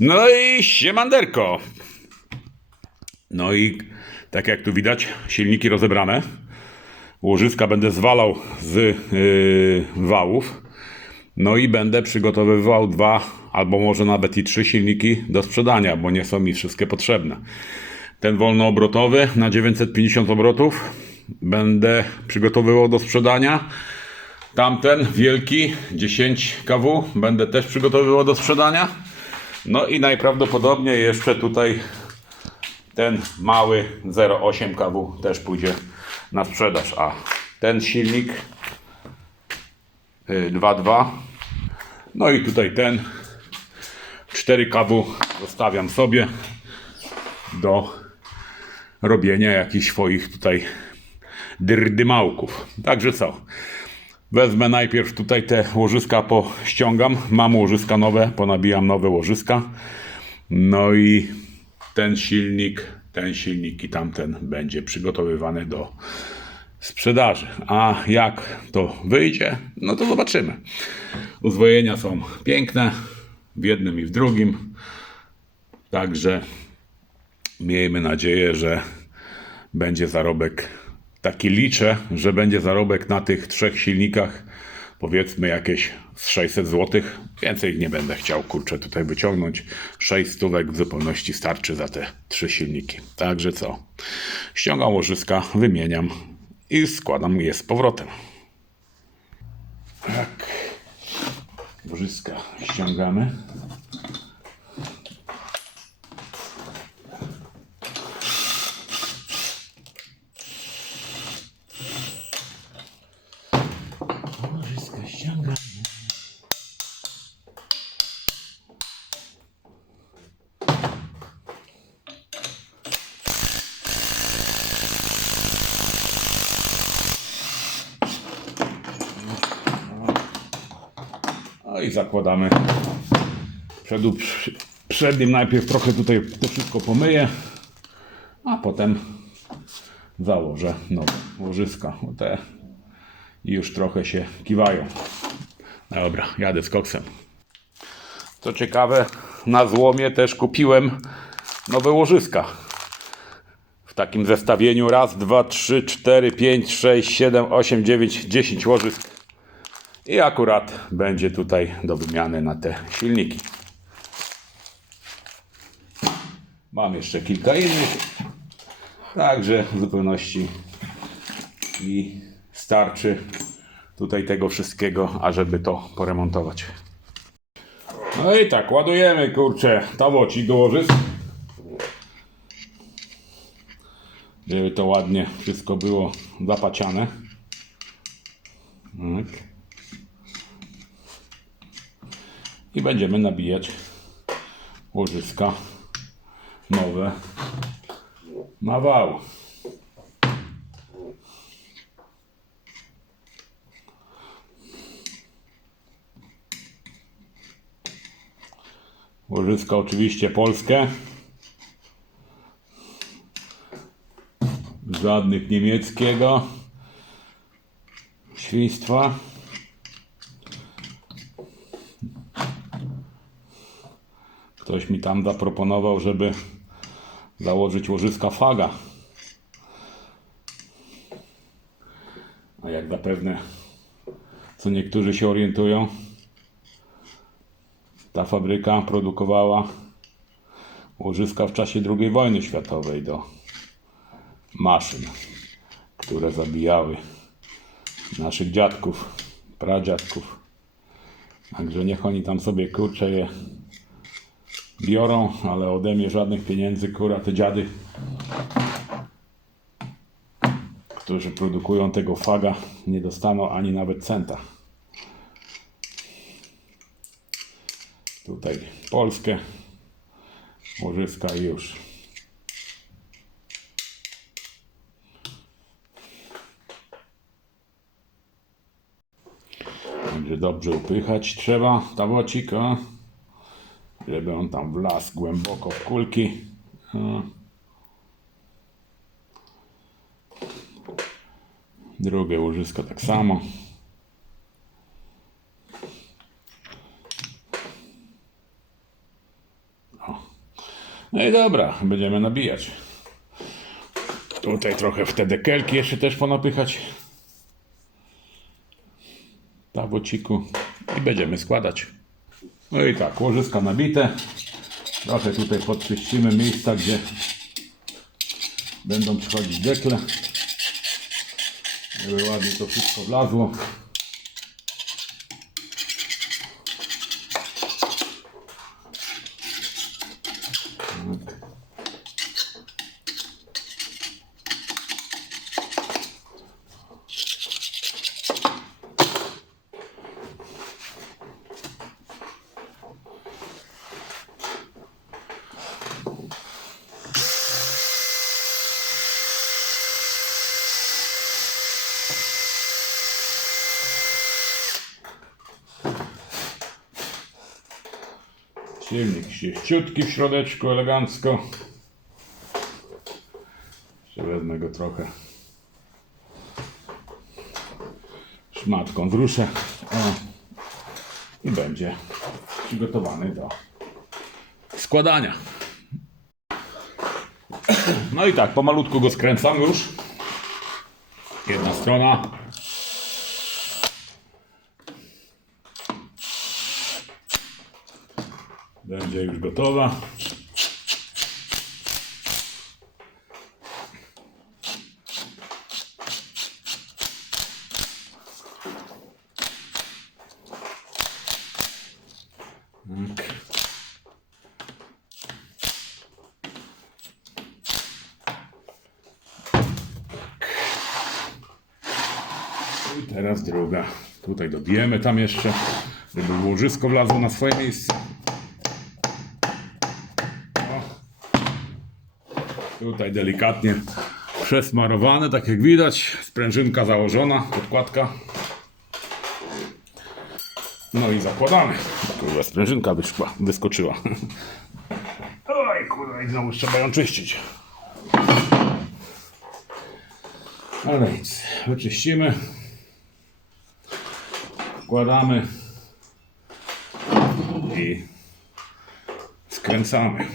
No i siemanderko. No i tak jak tu widać, silniki rozebrane. Łożyska będę zwalał z yy, wałów. No i będę przygotowywał dwa, albo może nawet i trzy silniki do sprzedania, bo nie są mi wszystkie potrzebne. Ten wolnoobrotowy na 950 obrotów będę przygotowywał do sprzedania. Tamten wielki 10 kW będę też przygotowywał do sprzedania. No i najprawdopodobniej jeszcze tutaj ten mały 0,8 kW też pójdzie na sprzedaż. A ten silnik y, 2.2 no i tutaj ten 4 kW zostawiam sobie do robienia jakichś swoich tutaj dyrdymałków. Także co? Wezmę najpierw tutaj te łożyska pościągam. Mam łożyska nowe, ponabijam nowe łożyska. No i ten silnik, ten silnik i tamten będzie przygotowywany do sprzedaży. A jak to wyjdzie, no to zobaczymy. Uzwojenia są piękne w jednym i w drugim. Także miejmy nadzieję, że będzie zarobek. Taki liczę, że będzie zarobek na tych trzech silnikach, powiedzmy jakieś z 600 zł. Więcej nie będę chciał, kurczę, tutaj wyciągnąć. 6 stówek w zupełności starczy za te trzy silniki. Także co? Ściągam łożyska, wymieniam i składam je z powrotem. Tak. Łożyska ściągamy. Zakładamy. Przedu, przednim najpierw trochę tutaj to wszystko pomyję, a potem założę nowe łożyska. Te już trochę się kiwają. Dobra, jadę z koksem. Co ciekawe, na złomie też kupiłem nowe łożyska. W takim zestawieniu raz, dwa, trzy, cztery, pięć, sześć, siedem, osiem, dziewięć, dziesięć łożysk. I akurat będzie tutaj do wymiany na te silniki. Mam jeszcze kilka innych. Także w zupełności i starczy tutaj tego wszystkiego, ażeby to poremontować. No i tak, ładujemy kurczę tawocik do łożysk. Żeby to ładnie wszystko było zapaciane. Tak. I będziemy nabijać łożyska nowe na wał. Łożyska oczywiście polskie. Żadnych niemieckiego świństwa. Ktoś mi tam zaproponował, żeby założyć łożyska faga. A jak zapewne, co niektórzy się orientują, ta fabryka produkowała łożyska w czasie II wojny światowej do maszyn, które zabijały naszych dziadków, pradziadków. Także niech oni tam sobie kurcze je biorą, ale ode mnie żadnych pieniędzy, kura, te dziady, którzy produkują tego faga, nie dostaną ani nawet centa. Tutaj polskie łożyska i już. Także dobrze upychać trzeba tawocik, o żeby on tam wlazł głęboko w kulki. No. Drugie łożysko tak samo. No i dobra, będziemy nabijać. Tutaj trochę w te dekelki jeszcze też ponapychać. Tabociku. I będziemy składać. No i tak, łożyska nabite. Trochę tutaj podczyścimy miejsca, gdzie będą przychodzić dekle. Żeby ładnie to wszystko wlazło. Silnik sieściutki w środeczku, elegancko. Jeszcze wezmę go trochę. Szmatką wruszę. O. I będzie przygotowany do składania. No i tak, pomalutku go skręcam już. Jedna strona. Będzie już gotowa. Tak. I teraz druga. Tutaj dobijemy tam jeszcze, żeby łożysko wlazło na swoje miejsce. Tutaj delikatnie przesmarowane, tak jak widać. Sprężynka założona, podkładka. No i zakładamy. Kurwa, sprężynka wyszła, wyskoczyła. Oj, kurwa, i znowu trzeba ją czyścić. Ale nic, wyczyścimy. Wkładamy. I skręcamy.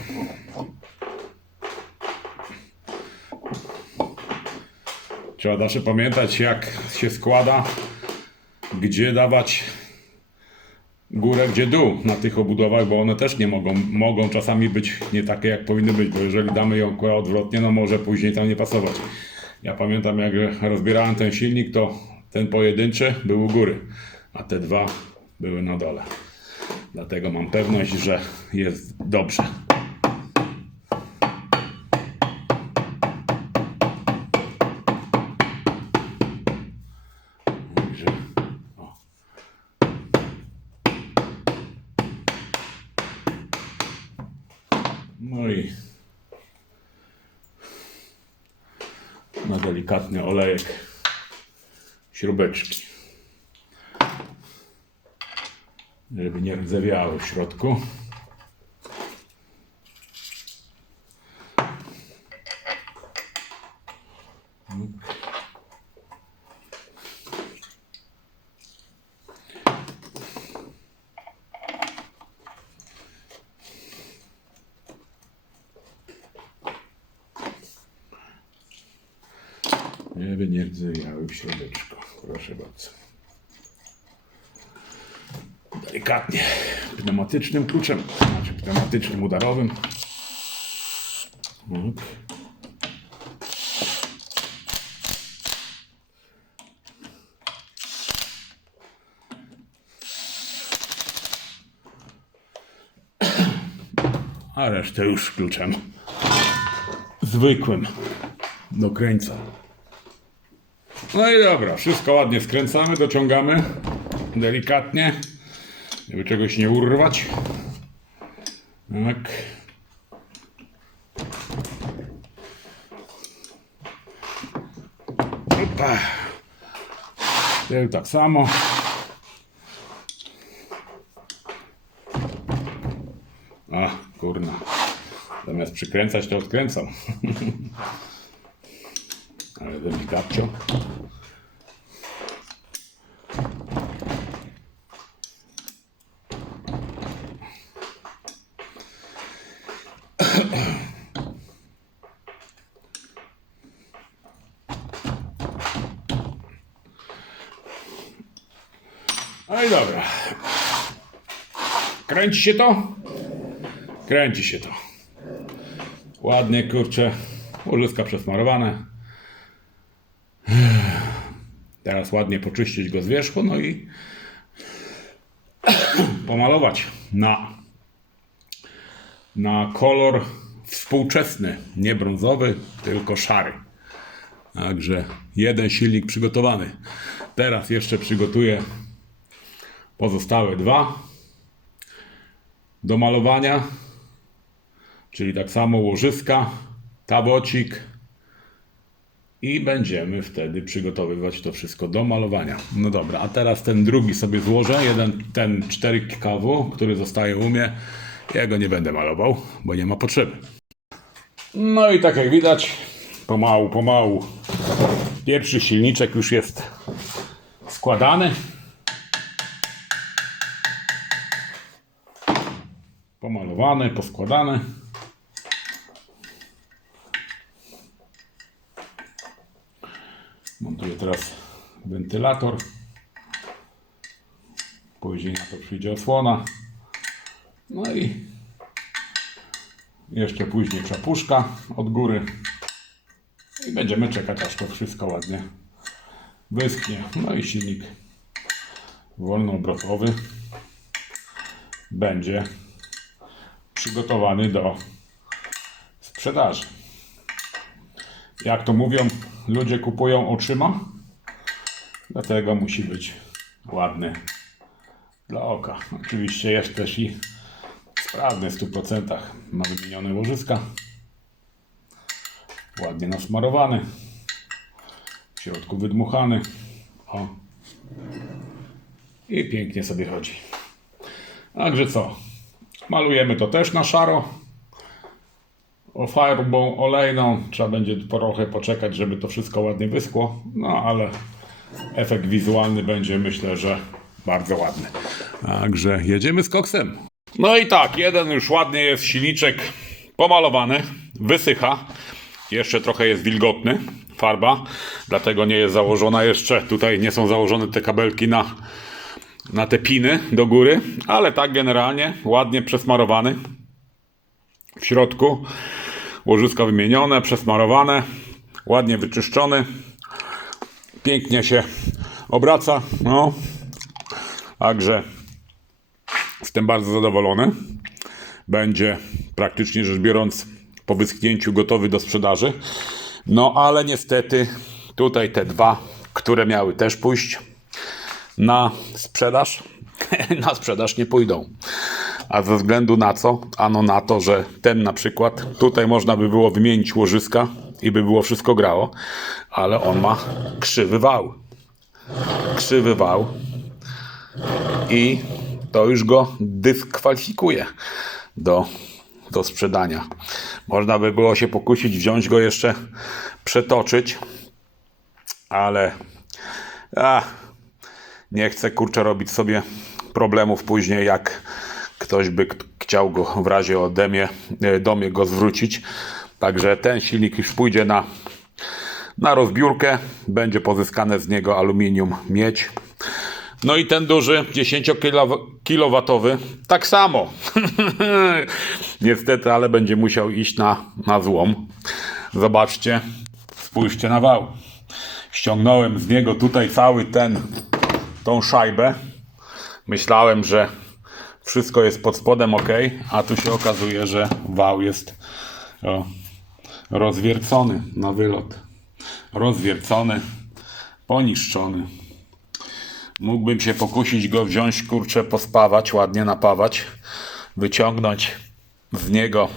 Trzeba zawsze pamiętać, jak się składa, gdzie dawać górę, gdzie dół na tych obudowach, bo one też nie mogą, mogą czasami być nie takie, jak powinny być, bo jeżeli damy ją odwrotnie, no może później tam nie pasować. Ja pamiętam, jak rozbierałem ten silnik, to ten pojedynczy był u góry, a te dwa były na dole. Dlatego mam pewność, że jest dobrze. Żeby nie rdzewiało w środku. Żeby nie rdzewiały w środeczku. Proszę bardzo. Delikatnie. Pneumatycznym kluczem. Znaczy pneumatycznym udarowym. Tak. A resztę już kluczem zwykłym do kręca. No i dobra, wszystko ładnie skręcamy, dociągamy delikatnie, żeby czegoś nie urwać. Tak. Opa. Tył tak samo. A, kurna. Zamiast przykręcać, to odkręcam. Ale delikatcio. No i dobra. Kręci się to? Kręci się to. Ładnie, kurczę. Łożyska przesmarowane. Teraz ładnie poczyścić go z wierzchu, no i pomalować na, na kolor współczesny, nie brązowy, tylko szary. Także jeden silnik przygotowany. Teraz jeszcze przygotuję pozostałe dwa do malowania, czyli tak samo łożyska, tabocik i będziemy wtedy przygotowywać to wszystko do malowania. No dobra, a teraz ten drugi sobie złożę, jeden, ten 4 kW, który zostaje u mnie, ja go nie będę malował, bo nie ma potrzeby. No i tak jak widać, pomału, pomału pierwszy silniczek już jest składany. Pomalowany, poskładany. Montuję teraz wentylator. Później na to przyjdzie osłona. No i jeszcze później czapuszka od góry. I będziemy czekać aż to wszystko ładnie wyschnie. No i silnik wolnoobrotowy będzie przygotowany do sprzedaży. Jak to mówią, ludzie kupują oczyma, dlatego musi być ładny dla oka. Oczywiście jest też i sprawny w 100%. Ma wymienione łożyska, ładnie nasmarowany, w środku wydmuchany. O. I pięknie sobie chodzi. Także co? Malujemy to też na szaro. Farbą olejną trzeba będzie trochę poczekać, żeby to wszystko ładnie wyschło. No ale efekt wizualny będzie myślę, że bardzo ładny. Także jedziemy z koksem. No i tak, jeden już ładnie jest silniczek pomalowany, wysycha. Jeszcze trochę jest wilgotny, farba, dlatego nie jest założona jeszcze. Tutaj nie są założone te kabelki na, na te piny do góry, ale tak generalnie ładnie przesmarowany. W środku łożyska wymienione, przesmarowane, ładnie wyczyszczony. Pięknie się obraca. No. Także jestem bardzo zadowolony. Będzie praktycznie rzecz biorąc po wyschnięciu gotowy do sprzedaży. No ale niestety tutaj te dwa, które miały też pójść na sprzedaż, na sprzedaż nie pójdą. A ze względu na co? Ano na to, że ten na przykład, tutaj można by było wymienić łożyska i by było wszystko grało, ale on ma krzywy wał. Krzywy wał i to już go dyskwalifikuje do, do sprzedania. Można by było się pokusić, wziąć go jeszcze, przetoczyć, ale a, nie chcę kurczę robić sobie problemów później, jak ktoś by chciał go w razie odemie, e, mnie go zwrócić. Także ten silnik już pójdzie na, na rozbiórkę, będzie pozyskane z niego aluminium, miedź. No i ten duży 10 kW tak samo. Niestety, ale będzie musiał iść na, na złom. Zobaczcie, spójrzcie na wał. Ściągnąłem z niego tutaj cały ten, tą szajbę. Myślałem, że wszystko jest pod spodem ok, a tu się okazuje, że wał jest o, rozwiercony na wylot. Rozwiercony, poniszczony. Mógłbym się pokusić go wziąć, kurczę, pospawać, ładnie napawać, wyciągnąć z niego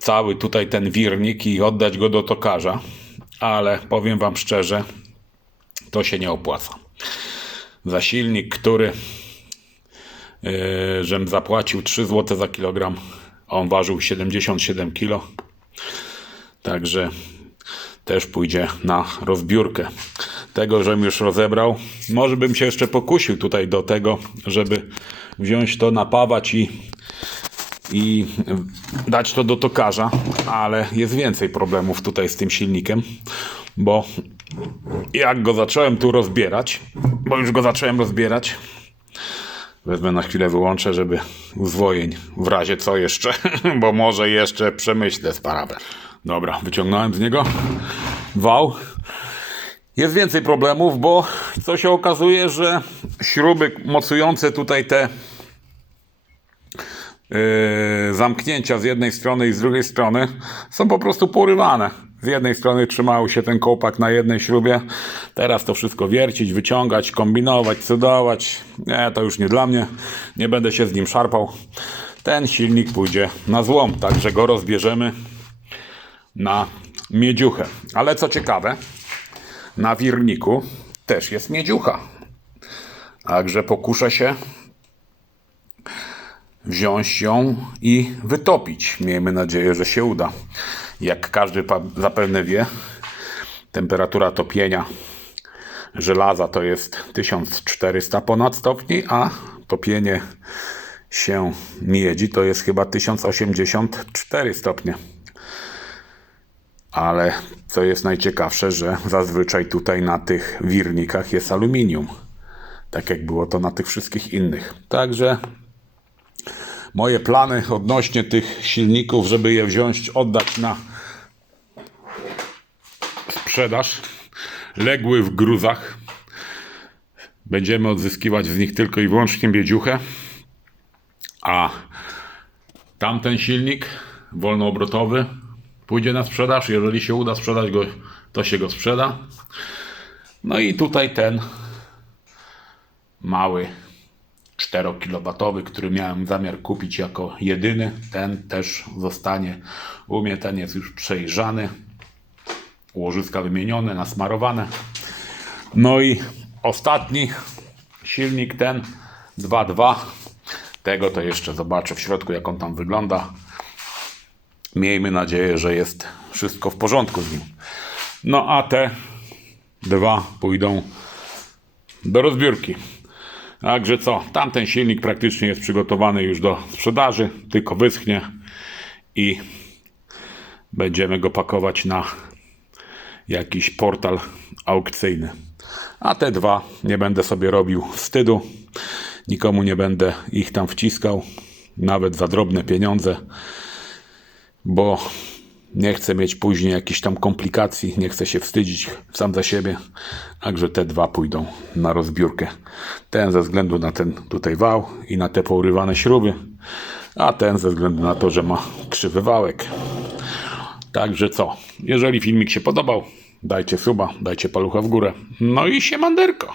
cały tutaj ten wirnik i oddać go do tokarza, ale powiem Wam szczerze, to się nie opłaca. Za silnik, który yy, żem zapłacił 3 zł za kilogram, a on ważył 77 kg, także też pójdzie na rozbiórkę. Tego, żem już rozebrał. Może bym się jeszcze pokusił tutaj do tego, żeby wziąć to, napawać i, i dać to do tokarza, ale jest więcej problemów tutaj z tym silnikiem, bo jak go zacząłem tu rozbierać, bo już go zacząłem rozbierać, wezmę na chwilę wyłączę, żeby uzwojeń w razie co jeszcze, bo może jeszcze przemyślę sprawę. Dobra, wyciągnąłem z niego wał. Jest więcej problemów, bo co się okazuje, że śruby mocujące tutaj te yy, zamknięcia z jednej strony i z drugiej strony są po prostu porywane. Z jednej strony trzymał się ten kołpak na jednej śrubie, teraz to wszystko wiercić, wyciągać, kombinować, cudować. Nie, to już nie dla mnie, nie będę się z nim szarpał. Ten silnik pójdzie na złom, także go rozbierzemy na miedziuchę. Ale co ciekawe, na wirniku też jest miedziucha. Także pokuszę się wziąć ją i wytopić. Miejmy nadzieję, że się uda. Jak każdy zapewne wie, temperatura topienia żelaza to jest 1400 ponad stopni, a topienie się miedzi to jest chyba 1084 stopnie. Ale co jest najciekawsze, że zazwyczaj tutaj na tych wirnikach jest aluminium. Tak jak było to na tych wszystkich innych. Także moje plany odnośnie tych silników, żeby je wziąć, oddać na sprzedaż, legły w gruzach. Będziemy odzyskiwać z nich tylko i wyłącznie miedziuchę, a tamten silnik wolnoobrotowy pójdzie na sprzedaż. Jeżeli się uda sprzedać go, to się go sprzeda. No i tutaj ten mały 4 kW, który miałem zamiar kupić jako jedyny, ten też zostanie u mnie. Ten jest już przejrzany, łożyska wymienione, nasmarowane. No i ostatni silnik ten 2.2. Tego to jeszcze zobaczę w środku, jak on tam wygląda. Miejmy nadzieję, że jest wszystko w porządku z nim. No a te dwa pójdą do rozbiórki. Także co, tamten silnik praktycznie jest przygotowany już do sprzedaży, tylko wyschnie i będziemy go pakować na jakiś portal aukcyjny. A te dwa nie będę sobie robił wstydu, nikomu nie będę ich tam wciskał, nawet za drobne pieniądze, bo nie chcę mieć później jakichś tam komplikacji, nie chcę się wstydzić sam za siebie. Także te dwa pójdą na rozbiórkę. Ten ze względu na ten tutaj wał i na te pourywane śruby, a ten ze względu na to, że ma krzywy wałek. Także co, jeżeli filmik się podobał, dajcie suba, dajcie palucha w górę. No i siemanderko.